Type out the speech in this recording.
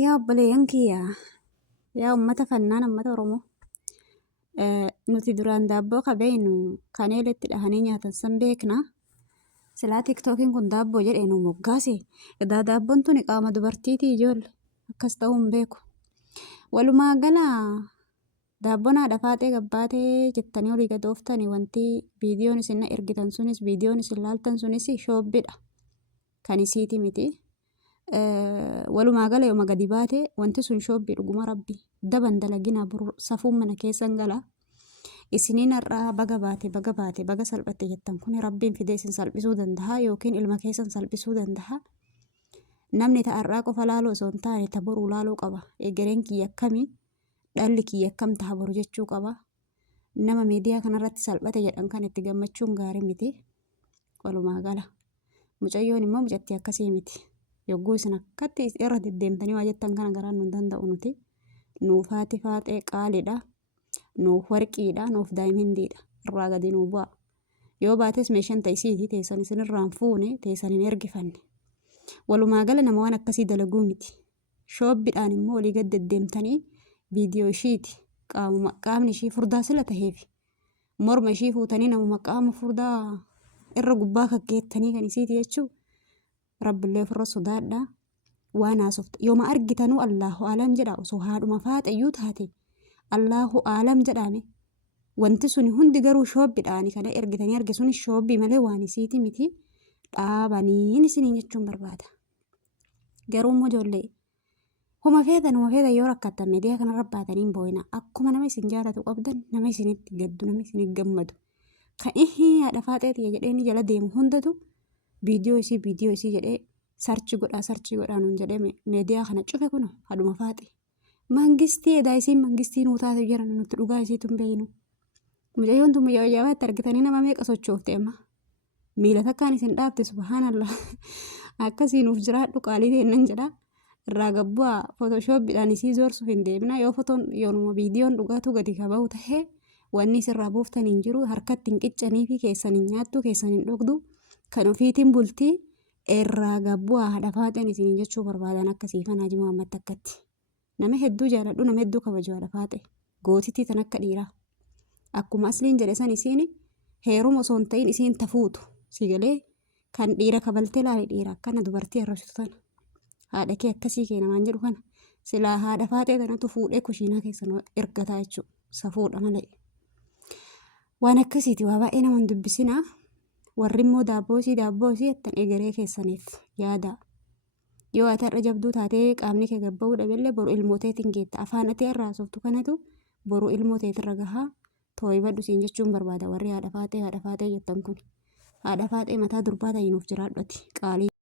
Yaa obboleeyyan kiyya, yaa uummata fannaan uummata Oromoo. Nuti duraan daabboo qabeenyu kan eeletti dhahanii nyaatan san beekna. Silaa tiktookiin kun daabboo jedhee nu moggaase. Edaa daabboon tuni qaama dubartiitii ijoolle akkas ta'uu hin beeku. Walumaa gala daabboon haadha faaxee gabbaatee jettanii olii gadooftanii wanti viidiyoon isin ergitan sunis viidiyoon isin laaltan sunis shoobbidha. Kan isiiti miti. Walumaa gala yooma gadi baate wanti sun shoobbii dhuguma rabbi daban dalagina safuun mana keessan gala isiniin har'aa baga baate salphatte jettan kun rabbiin fidee isin salphisuu danda'a yookiin ilma keessan salphisuu danda'a. Namni ta'arraa qofa laaloo osoo hin taane taboruu laaloo qaba. Egereen kiyya akkamii dhalli kiyya akkam ta'a boru jechuu qaba. Nama miidiyaa kanarratti salphate jedhan kan itti gammachuun gaarii miti. Walumaa gala mucayyoon immoo mucattii akkasii miti. Yogguu isin akkatti irra deddeemtanii waa jettan kana garaan nu danda'u nuti. Nuuf haati faaxee qaaliidha. Nuuf warqiidha. Nuuf daayimindiidha. Irraa gadi nuu bu'a. Yoo baates meeshaan ta'isiiti teessan isinirraan fuune teessan hin ergifanne. Walumaa gala nama waan akkasii dalaguu miti. Shoobbiidhaan immoo olii gad deddeemtanii viidiyoo ishiiti. Qaamni ishii furdaa sila taheef. Morma ishii fuutanii namuma qaama furdaa irra gubbaa kakkeettanii kan isiiti jechuu. Rabbillee ofirra sodaadha. Waan haasofte yooma argitanuu Allahu aalam jedha osoo haadhuma faaxeyyuu taate Allahu aalam jedhame. Wanti suni hundi garuu shoobbiidhaani kana ergitanii arge suni shoobbii malee waan isiiti miti. Dhaabanii isiniin jechuun barbaada. Garuu immoo ijoollee huma feetan yoo rakkattan miidiyaa kanarra baatanii boo'ina akkuma nama isin jaalatu qabdan nama isinitti gaddu nama isinitti gammadu kan haadha faaxeeti jedhee jala deemu hundatu viidiyoo isii jedhee sarchi godhaa nuun jedhee miidiyaa kana cufe kun haadhuma faaxee. Mangistii edaa isiin mangistii nuu taate jiran nuti dhugaa isiitu hin beeknu. Mucayyoon tun mucayyaa itti argitanii nama meeqa sochoofte amma. Miila takkaan isin dhaabte subhaanallah. Akkasii nuuf jiraadhu qaalii teennan jedha. Irraa gabbu'aa footoshooppiidhaan isii zoorsuuf hin deemna. Yoo yoonuma viidiyoon dhugaatu gadi qabahu tahee wanni isirraa buuftan hin jiru harkatti hin qiccanii fi keessan hin nyaattu keessan hin dhugdu. Kan ofiitiin bultii irraa gabbu'aa haadha faaxeen isin jechuu barbaadan akkasii fanaa jimaa ammatti akkatti. Nama hedduu jaaladhu nama hedduu kabaju haadha faaxee gootitii tan akka dhiiraa. Akkuma asliin jedhe san isiin heeruma osoo hin ta'in isiin tafuutu sigalee kan dhiira kabaltee laali dhiira akkana dubartii arrabsitu tana. Haadha kee akkasii kee namaan jedhu kana silaa haadha faaxee kanatu fuudhee kushiinaa keessan ergataa jechuudha safuudha malee. Waan akkasiiti waa baay'ee nama hin dubbisinaa. Warri immoo daabboo isii jettan egeree keessaniif yaada. Yoo ati har'a jabduu taatee qaamni kee gabba'uu dhabeellee boru ilmooteetiin geetta. Afaan ati irraa sooftu kanatu boru ilmooteetirra gahaa tooyibadhu siin jechuun barbaada warri haadha faaxee jettan kun. Haadha faaxee mataa durbaa ta'inuuf jiraadhu ati qaalii.